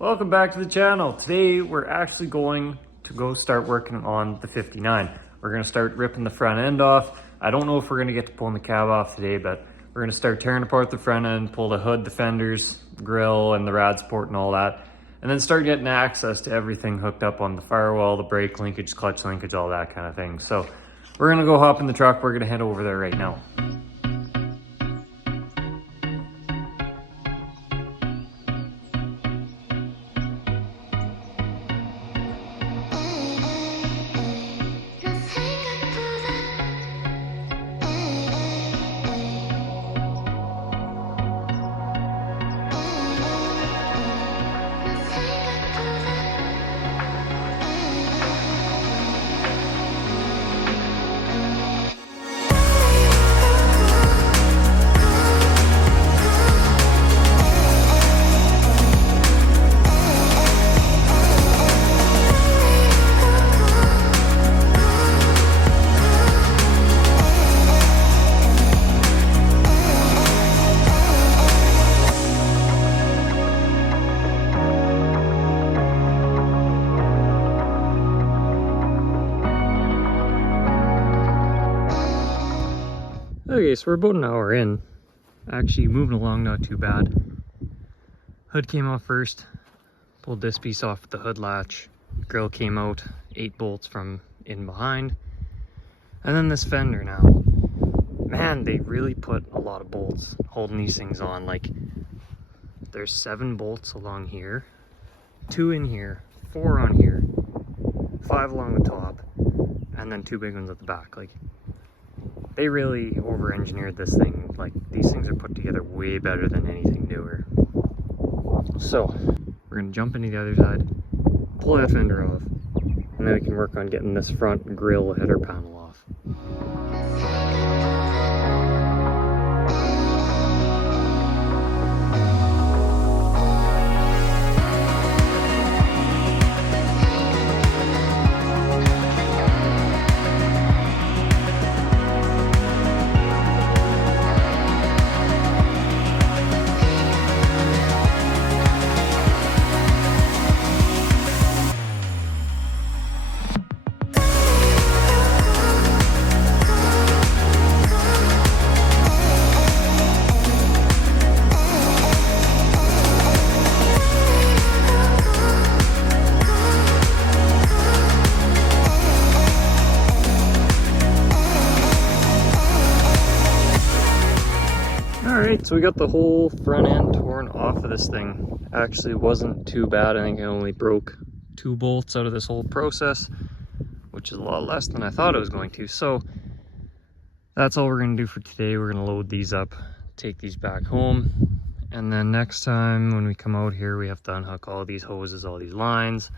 Welcome back to the channel. Today we're actually going to go start working on the 59. We're going to start ripping the front end off. I don't know if we're going to get to pulling the cab off today, but we're going to start tearing apart the front end, pull the hood, the fenders, grill, and the rad support and all that, and then start getting access to everything hooked up on the firewall, the brake linkage, clutch linkage, all that kind of thing. So we're going to go hop in the truck. We're going to head over there right now. Okay, so we're about an hour in. Actually moving along not too bad. Hood came off first, pulled this piece off the hood latch. Grill came out, 8 bolts from in behind. And then this fender now. Man, they really put a lot of bolts holding these things on. Like, there's 7 bolts along here, 2 in here, 4 on here, 5 along the top, and then 2 big ones at the back. Like, they really over-engineered this thing. Like, these things are put together way better than anything newer. So, we're gonna jump into the other side, pull that fender off, and then we can work on getting this front grill header panel off. Alright, so we got the whole front end torn off of this thing. Actually wasn't too bad. I think I only broke 2 bolts out of this whole process, which is a lot less than I thought it was going to. So that's all we're going to do for today. We're going to load these up, take these back home, and then next time when we come out here we have to unhook all these hoses, all these lines.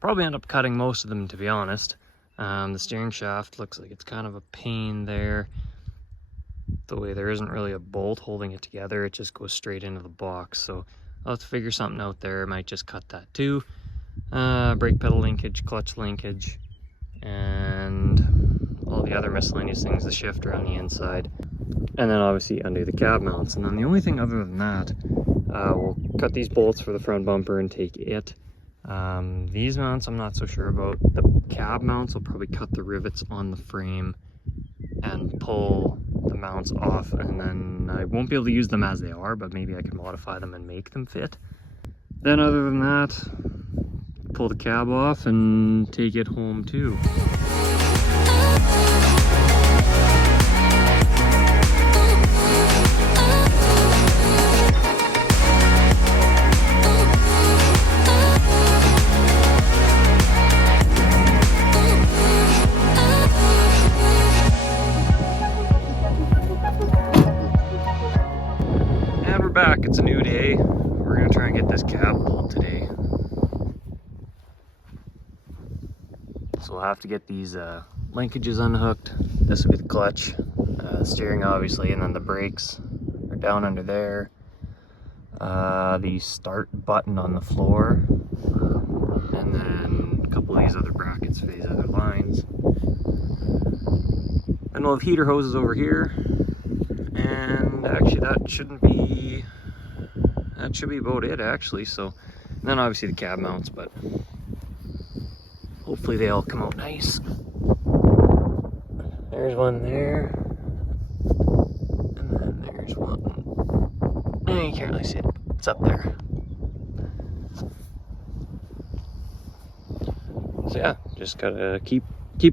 Probably end up cutting most of them, to be honest. The steering shaft looks like it's kind of a pain there. The way there isn't really a bolt holding it together, it just goes straight into the box. So I'll have to figure something out there. I might just cut that too. Brake pedal linkage, clutch linkage, and all the other miscellaneous things, the shifter on the inside, and then obviously undo the cab mounts. And then the only thing other than that, we'll cut these bolts for the front bumper and take it. These mounts I'm not so sure about. The cab mounts will probably cut the rivets on the frame and pull the mounts off, and then I won't be able to use them as they are, but maybe I can modify them and make them fit. Then other than that, pull the cab off and take it home too. Back, it's a new day. We're gonna try and get this cab pulled today. So we'll have to get these linkages unhooked. This will be the clutch, steering obviously, and then the brakes are down under there. The start button on the floor, and then a couple of these other brackets for these other lines. Then we'll have heater hoses over here, and actually that should be about it actually. So And then obviously the cab mounts, but hopefully they all come out nice. There's one there. And then there's one. You can't really see it. It's up there. So yeah, just gotta keep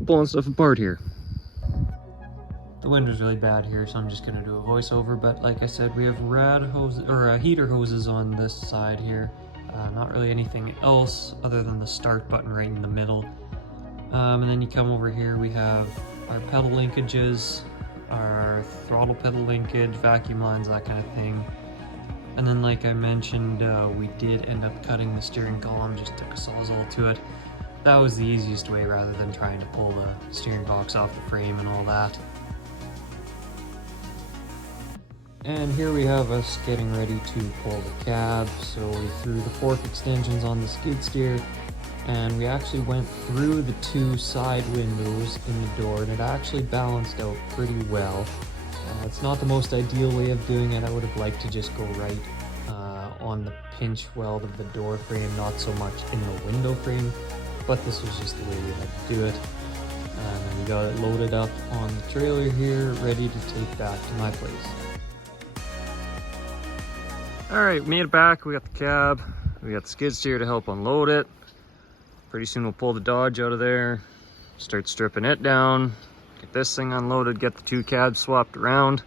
pulling stuff apart here. The wind was really bad here, so I'm just gonna do a voiceover. But like I said, we have heater hoses on this side here. Not really anything else other than the start button right in the middle. And then you come over here, we have our pedal linkages, our throttle pedal linkage, vacuum lines, that kind of thing. And then like I mentioned, we did end up cutting the steering column, just took a sawzall to it. That was the easiest way rather than trying to pull the steering box off the frame and all that. And here we have us getting ready to pull the cab. So we threw the fork extensions on the skid steer, and we actually went through the two side windows in the door, and it actually balanced out pretty well. It's not the most ideal way of doing it. I would have liked to just go right on the pinch weld of the door frame, not so much in the window frame, but this was just the way we had to do it. And we got it loaded up on the trailer here, ready to take back to my place. All right, made it back. We got the cab, we got the skid steer to help unload it. Pretty soon we'll pull the Dodge out of there, start stripping it down, get this thing unloaded, get the two cabs swapped around.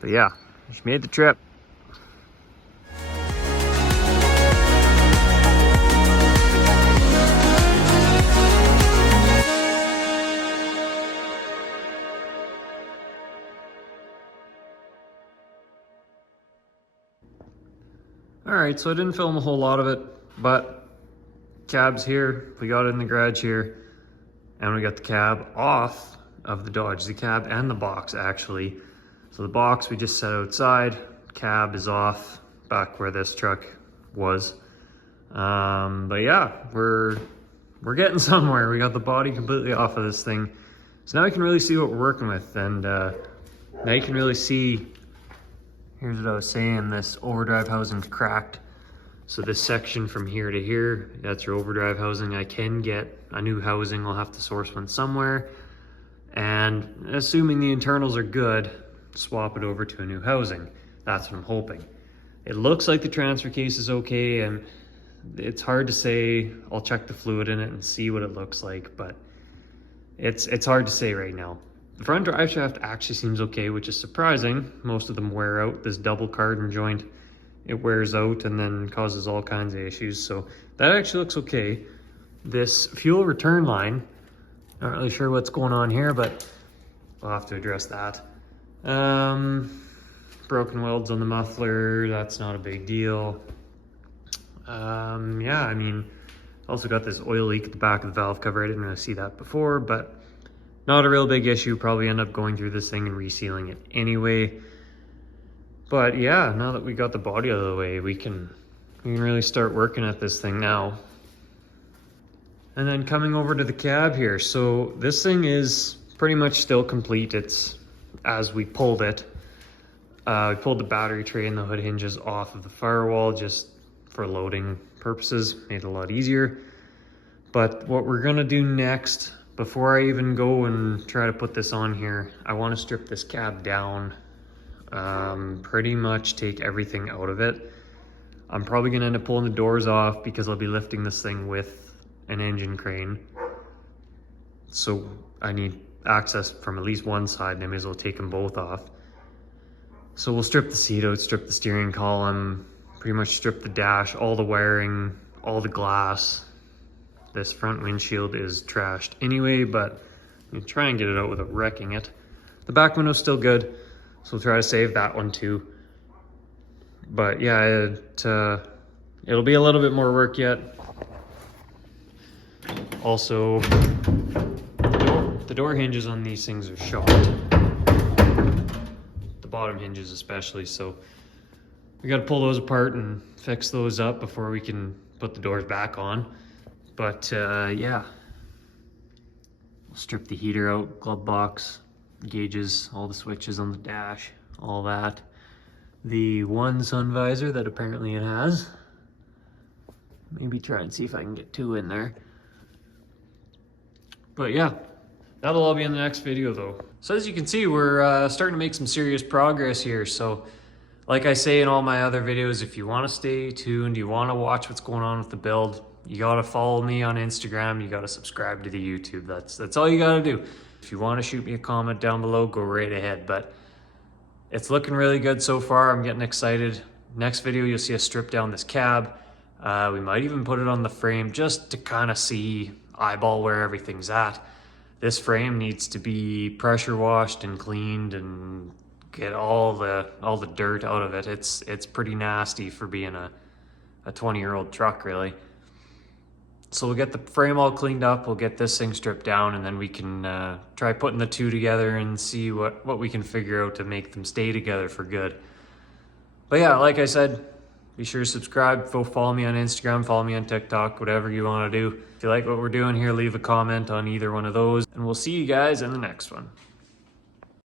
But yeah, just made the trip. All right, so I didn't film a whole lot of it, but cab's here. We got it in the garage here, and we got the cab off of the Dodge, the cab and the box actually. So the box we just set outside, cab is off back where this truck was. But yeah, we're getting somewhere. We got the body completely off of this thing. So now we can really see what we're working with, and now you can really see. Here's what I was saying, this overdrive housing's cracked. So this section from here to here, that's your overdrive housing. I can get a new housing, I'll have to source one somewhere. And assuming the internals are good, swap it over to a new housing. That's what I'm hoping. It looks like the transfer case is okay, and it's hard to say. I'll check the fluid in it and see what it looks like, but it's hard to say right now. The front drive shaft actually seems okay, which is surprising. Most of them wear out. This double cardan joint, it wears out and then causes all kinds of issues. So that actually looks okay. This fuel return line, not really sure what's going on here, but we'll have to address that. Broken welds on the muffler, that's not a big deal. Yeah, I mean, also got this oil leak at the back of the valve cover. I didn't really see that before, but not a real big issue. Probably end up going through this thing and resealing it anyway. But yeah, now that we got the body out of the way, we can really start working at this thing now. And then coming over to the cab here. So this thing is pretty much still complete. It's as we pulled it. We pulled the battery tray and the hood hinges off of the firewall just for loading purposes. Made it a lot easier. But what we're gonna do next, before I even go and try to put this on here, I want to strip this cab down, pretty much take everything out of it. I'm probably going to end up pulling the doors off because I'll be lifting this thing with an engine crane. So I need access from at least one side, and I may as well take them both off. So we'll strip the seat out, strip the steering column, pretty much strip the dash, all the wiring, all the glass. This front windshield is trashed anyway, but I'm gonna try and get it out without wrecking it. The back window's still good, so we'll try to save that one too. But yeah, it'll be a little bit more work yet. Also, the door hinges on these things are shot. The bottom hinges especially, so we gotta pull those apart and fix those up before we can put the doors back on. But yeah, we'll strip the heater out, glove box, gauges, all the switches on the dash, all that. The one sun visor that apparently it has. Maybe try and see if I can get 2 in there. But yeah, that'll all be in the next video though. So as you can see, we're starting to make some serious progress here. So like I say in all my other videos, if you want to stay tuned, you want to watch what's going on with the build, you got to follow me on Instagram, you got to subscribe to the YouTube. That's all you got to do. If you want to shoot me a comment down below, go right ahead. But it's looking really good so far. I'm getting excited. Next video, you'll see us strip down this cab. We might even put it on the frame just to kind of see, eyeball where everything's at. This frame needs to be pressure washed and cleaned and get all the dirt out of it. It's pretty nasty for being a 20-year-old truck, really. So we'll get the frame all cleaned up, we'll get this thing stripped down, and then we can try putting the two together and see what we can figure out to make them stay together for good. But yeah, like I said, be sure to subscribe, follow me on Instagram, follow me on TikTok, whatever you want to do. If you like what we're doing here, leave a comment on either one of those, and we'll see you guys in the next one.